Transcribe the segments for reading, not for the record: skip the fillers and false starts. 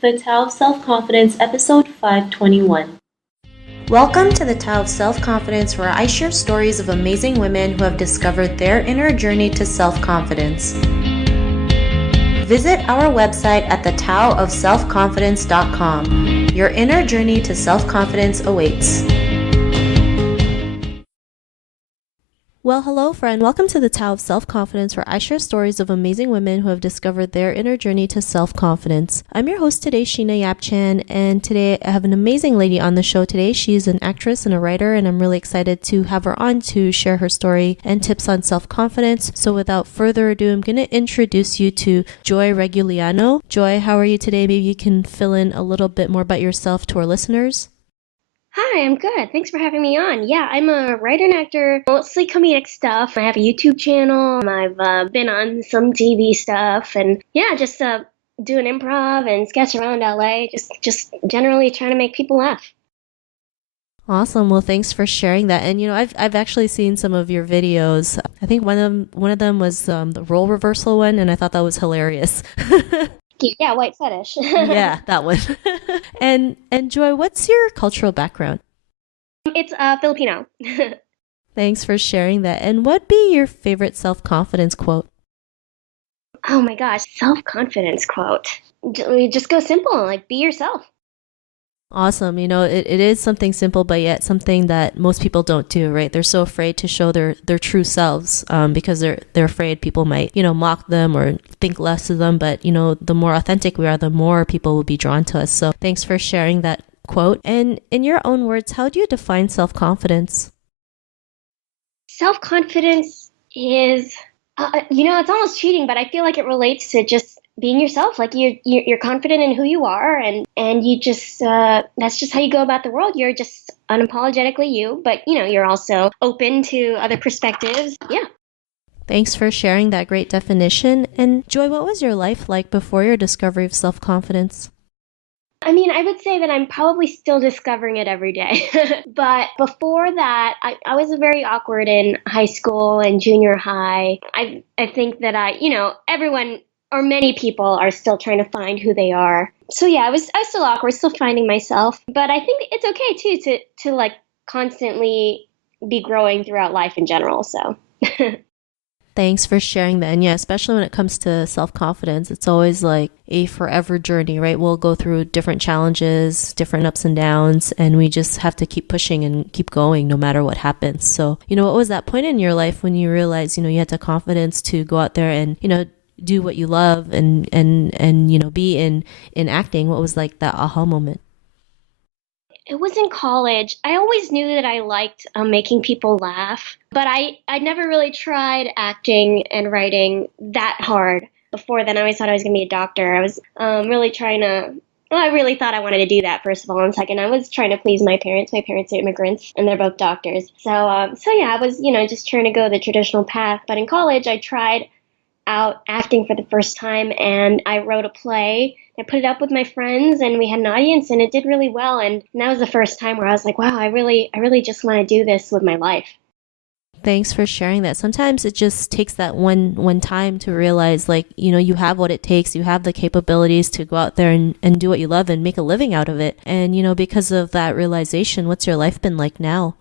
The Tao of Self-Confidence, Episode 521. Welcome to the Tao of Self-Confidence, where I share stories of amazing women who have discovered their inner journey to self-confidence. Visit our website at thetaoofselfconfidence.com. Your inner journey to self-confidence awaits. Well, hello, friend. Welcome to the Tao of Self-Confidence, where I share stories of amazing women who have discovered their inner journey to self-confidence. I'm your host today, Sheena Yap-Chan, and today I have an amazing lady on the show today. She's an actress and a writer, and I'm really excited to have her on to share her story and tips on self-confidence. So without further ado, I'm going to introduce you to Joy Regullano. Joy, how are you today? Maybe you can fill in a little bit more about yourself to our listeners. Hi, I'm good. Thanks for having me on. Yeah, I'm a writer and actor, mostly comedic stuff. I have a YouTube channel. I've been on some TV stuff, and yeah, just doing improv and sketch around LA. Just generally trying to make people laugh. Awesome. Well, thanks for sharing that. And I've actually seen some of your videos. I think one of them was the role reversal one, and I thought that was hilarious. Yeah, white fetish. Yeah, that one. And Joy, what's your cultural background? It's Filipino. Thanks for sharing that. And what'd be your favorite self-confidence quote? Oh my gosh, self-confidence quote. Just go simple, like be yourself. Awesome. It is something simple, but yet something that most people don't do, right? They're so afraid to show their true selves because they're afraid people might, mock them or think less of them. But, the more authentic we are, the more people will be drawn to us. So thanks for sharing that quote. And in your own words, how do you define self-confidence? Self-confidence is, it's almost cheating, but I feel like it relates to just being yourself. Like you're confident in who you are, and you just that's just how you go about the world. You're just unapologetically you, but you're also open to other perspectives. Yeah. Thanks for sharing that great definition. And Joy, what was your life like before your discovery of self-confidence? I mean, I would say that I'm probably still discovering it every day. But before that, I was very awkward in high school and junior high. I think that everyone or many people are still trying to find who they are. So yeah, I was still awkward, still finding myself. But I think it's okay too to like constantly be growing throughout life in general. So Thanks for sharing that. And yeah, especially when it comes to self-confidence, it's always like a forever journey, right? We'll go through different challenges, different ups and downs, and we just have to keep pushing and keep going no matter what happens. So, what was that point in your life when you realized, you had the confidence to go out there and, do what you love and be in acting? What was like that aha moment? it was in college. I always knew that I liked making people laugh, but I never really tried acting and writing that hard before then. I always thought I was going to be a doctor. I was really trying to. Well, I really thought I wanted to do that, first of all. And second, I was trying to please my parents. My parents are immigrants, and they're both doctors. So yeah, I was, just trying to go the traditional path. But in college, I tried out acting for the first time, and I wrote a play. I put it up with my friends, and we had an audience, and it did really well. And that was the first time where I was like, wow, I really just want to do this with my life. Thanks for sharing that. Sometimes it just takes that one time to realize, like, you have what it takes. You have the capabilities to go out there and do what you love and make a living out of it. And, because of that realization, what's your life been like now?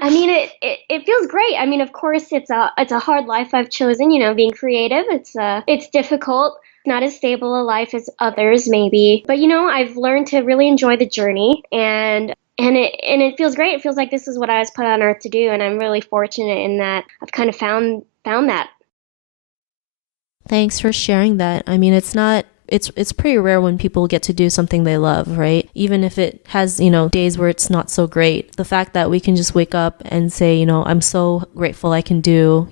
I mean, it feels great. I mean, of course, it's a hard life I've chosen, being creative. It's difficult, not as stable a life as others maybe. But, I've learned to really enjoy the journey, and it feels great. It feels like this is what I was put on earth to do, and I'm really fortunate in that I've kind of found that. Thanks for sharing that. I mean, it's pretty rare when people get to do something they love, right? Even if it has, days where it's not so great. The fact that we can just wake up and say, I'm so grateful I can do,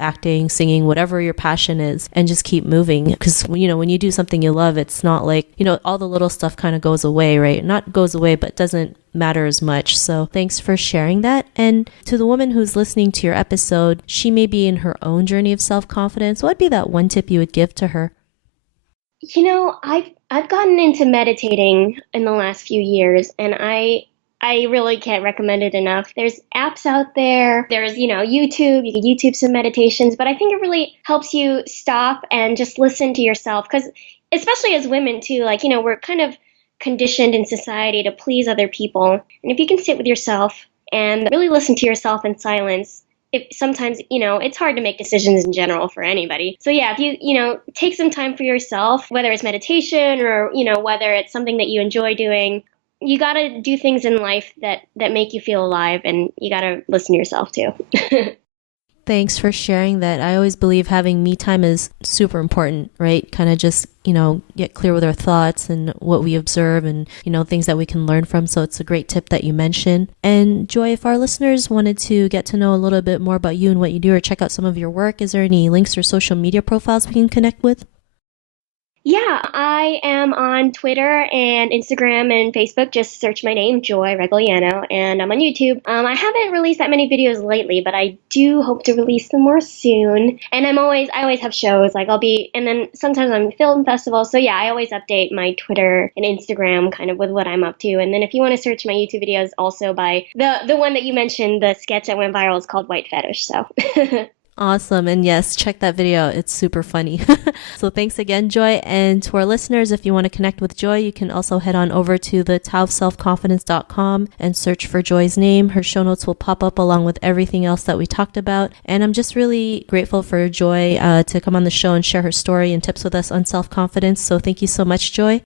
acting, singing, whatever your passion is, and just keep moving. Because, when you do something you love, it's not like, all the little stuff kind of goes away, right? Not goes away, but doesn't matter as much. So thanks for sharing that. And to the woman who's listening to your episode, she may be in her own journey of self-confidence. What would be that one tip you would give to her? I've gotten into meditating in the last few years, and I really can't recommend it enough. There's apps out there. There's, YouTube. You can YouTube some meditations, but I think it really helps you stop and just listen to yourself, because especially as women too, like, we're kind of conditioned in society to please other people. And if you can sit with yourself and really listen to yourself in silence, sometimes, it's hard to make decisions in general for anybody. So yeah, if you take some time for yourself, whether it's meditation or, whether it's something that you enjoy doing, you got to do things in life that make you feel alive, and you got to listen to yourself too. Thanks for sharing that. I always believe having me time is super important, right? Kind of just, get clear with our thoughts and what we observe and, things that we can learn from. So it's a great tip that you mentioned. And Joy, if our listeners wanted to get to know a little bit more about you and what you do or check out some of your work, is there any links or social media profiles we can connect with? Yeah, I am on Twitter and Instagram and Facebook. Just search my name, Joy Regullano, and I'm on YouTube. I haven't released that many videos lately, but I do hope to release some more soon. And I always have shows. Like and then sometimes I'm at film festivals. So yeah, I always update my Twitter and Instagram kind of with what I'm up to. And then if you want to search my YouTube videos, also by the one that you mentioned, the sketch that went viral is called White Fetish. So. Awesome. And yes, check that video. It's super funny. So thanks again, Joy. And to our listeners, if you want to connect with Joy, you can also head on over to the taoofselfconfidence.com and search for Joy's name. Her show notes will pop up along with everything else that we talked about. And I'm just really grateful for Joy to come on the show and share her story and tips with us on self-confidence. So thank you so much, Joy.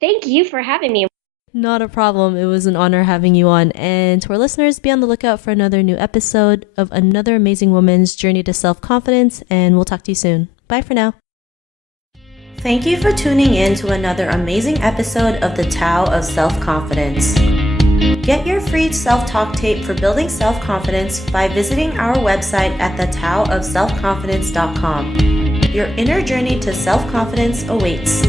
Thank you for having me. Not a problem. It was an honor having you on. And to our listeners, be on the lookout for another new episode of another amazing woman's journey to self-confidence. And we'll talk to you soon. Bye for now. Thank you for tuning in to another amazing episode of the Tao of Self-Confidence. Get your free self-talk tape for building self-confidence by visiting our website at thetaoofselfconfidence.com. Your inner journey to self-confidence awaits.